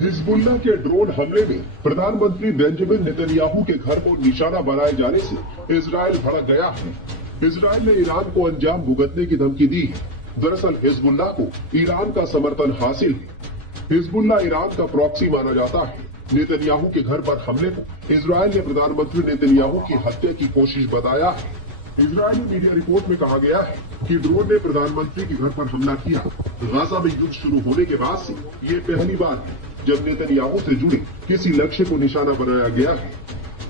Hezbollah के drone हमले में प्रधानमंत्री बेंजामिन नेतन्याहू के घर को निशाना बनाए जाने से इजराइल भड़क गया है। इजराइल ने ईरान को अंजाम भुगतने की धमकी दी है। दरअसल हिजबुल्लाह को ईरान का समर्थन हासिल है। हिजबुल्लाह ईरान का प्रॉक्सी माना जाता है। नेतन्याहू के घर पर हमले को इजराइल ने प्रधानमंत्री नेतन्याहू की हत्या की कोशिश बताया है। इजरायली मीडिया रिपोर्ट में कहा गया है कि ड्रोन ने प्रधानमंत्री के घर पर हमला किया। गाजा में युद्ध शुरू होने के बाद से ये पहली बार है जब नेतन्याहू से जुड़े किसी लक्ष्य को निशाना बनाया गया है।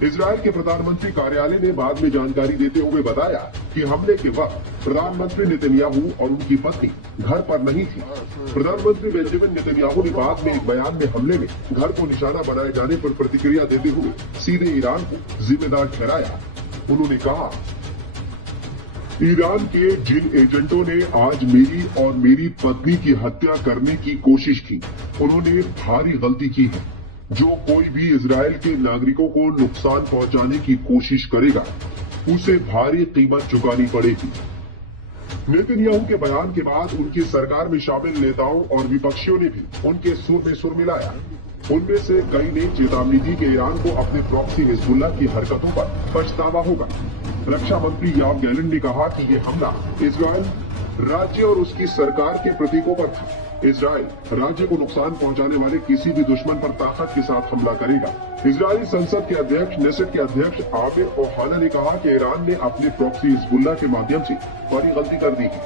इजराइल के प्रधानमंत्री कार्यालय ने बाद में जानकारी देते हुए बताया कि हमले के वक्त प्रधानमंत्री नेतन्याहू और उनकी पत्नी घर पर नहीं थी। प्रधानमंत्री बेंजामिन नेतन्याहू ने बाद में एक बयान में हमले में घर को निशाना बनाए जाने पर प्रतिक्रिया देते हुए सीधे ईरान को जिम्मेदार ठहराया। उन्होंने कहा, ईरान के जिन एजेंटों ने आज मेरी और मेरी पत्नी की हत्या करने की कोशिश की, उन्होंने भारी गलती की है। जो कोई भी इजराइल के नागरिकों को नुकसान पहुंचाने की कोशिश करेगा, उसे भारी कीमत चुकानी पड़ेगी। नेतन्याहू के बयान के बाद उनकी सरकार में शामिल नेताओं और विपक्षियों ने भी उनके सुर में सुर मिलाया। उनमें से कई ने चेतावनी दी कि ईरान को अपने प्रॉक्सी हिजबुल्लाह की हरकतों पर पछतावा होगा। रक्षा मंत्री योआव गैलेंट ने कहा कि ये हमला इजराइल राज्य और उसकी सरकार के प्रतीकों पर था। इजराइल राज्य को नुकसान पहुंचाने वाले किसी भी दुश्मन पर ताकत के साथ हमला करेगा। इजरायली संसद के अध्यक्ष नेसेट के अध्यक्ष आमिर ओहाना ने कहा कि ईरान ने अपने प्रॉक्सी हिजबुल्लाह के माध्यम से बड़ी गलती कर दी है।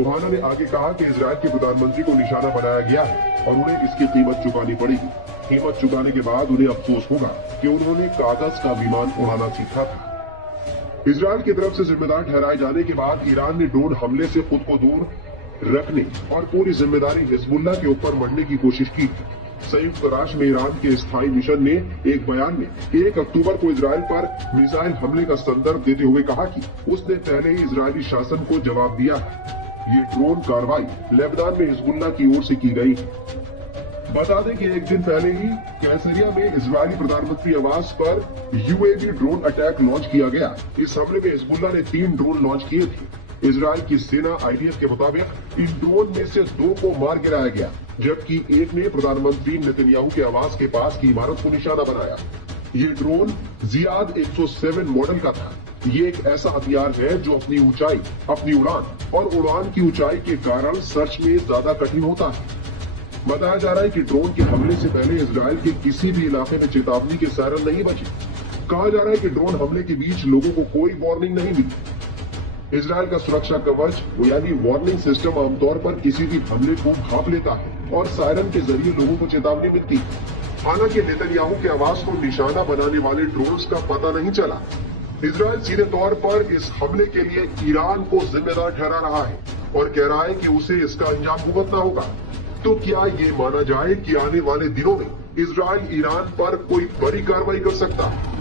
ओहाना ने आगे कहा कि इजराइल के प्रधानमंत्री को निशाना बनाया गया है और उन्हें इसकी कीमत चुकानी पड़ेगी। कीमत चुकाने के बाद उन्हें अफसोस होगा कि उन्होंने कागज का विमान उड़ाना सीखा था। इजराइल की तरफ से जिम्मेदार ठहराए जाने के बाद ईरान ने ड्रोन हमले से खुद को दूर रखने और पूरी जिम्मेदारी हिजबुल्लाह के ऊपर मढ़ने की कोशिश की। संयुक्त राष्ट्र में ईरान के स्थायी मिशन ने एक बयान में 1 अक्टूबर को इजराइल पर मिसाइल हमले का संदर्भ देते हुए कहा कि उसने पहले ही इजरायली शासन को जवाब दिया है। ये ड्रोन कार्रवाई लेबनान में हिजबुल्लाह की ओर से की गई है। बता दें कि एक दिन पहले ही कैसरिया में इजरायली प्रधानमंत्री आवास पर यूएवी ड्रोन अटैक लॉन्च किया गया। इस हमले में हिजबुल्लाह ने 3 ड्रोन लॉन्च किए थे। इजराइल की सेना आईडीएफ के मुताबिक इन ड्रोन में से 2 को मार गिराया गया, जबकि एक ने प्रधानमंत्री नेतन्याहू के आवास के पास की इमारत को निशाना बनाया। ये ड्रोन जियाद 107 मॉडल का था। ये एक ऐसा हथियार है जो अपनी ऊंचाई, अपनी उड़ान और उड़ान की ऊंचाई के कारण सर्च में ज्यादा कठिन होता है। बताया जा रहा है कि ड्रोन के हमले से पहले इजराइल के किसी भी इलाके में चेतावनी के सायरन नहीं बजे। कहा जा रहा है कि ड्रोन हमले के बीच लोगों को कोई वार्निंग नहीं मिली। इजराइल का सुरक्षा कवच यानी वार्निंग सिस्टम आमतौर पर किसी भी हमले को भांप लेता है और सायरन के जरिए लोगों को चेतावनी मिलती है। हालांकि नेतन्याहू के आवास को निशाना बनाने वाले ड्रोन्स का पता नहीं चला। इजराइल सीधे तौर पर इस हमले के लिए ईरान को जिम्मेदार ठहरा रहा है और कह रहा है कि उसे इसका अंजाम भुगतना होगा। तो क्या ये माना जाए कि आने वाले दिनों में इजराइल ईरान पर कोई बड़ी कार्रवाई कर सकता है?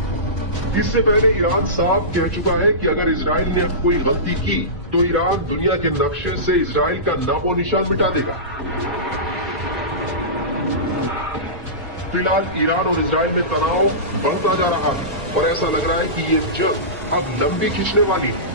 इससे पहले ईरान साफ कह चुका है कि अगर इजराइल ने कोई गलती की तो ईरान दुनिया के नक्शे से इजराइल का नामो निशान मिटा देगा। फिलहाल ईरान और इजराइल में तनाव बढ़ता जा रहा है और ऐसा लग रहा है कि ये जंग अब लंबी खींचने वाली है।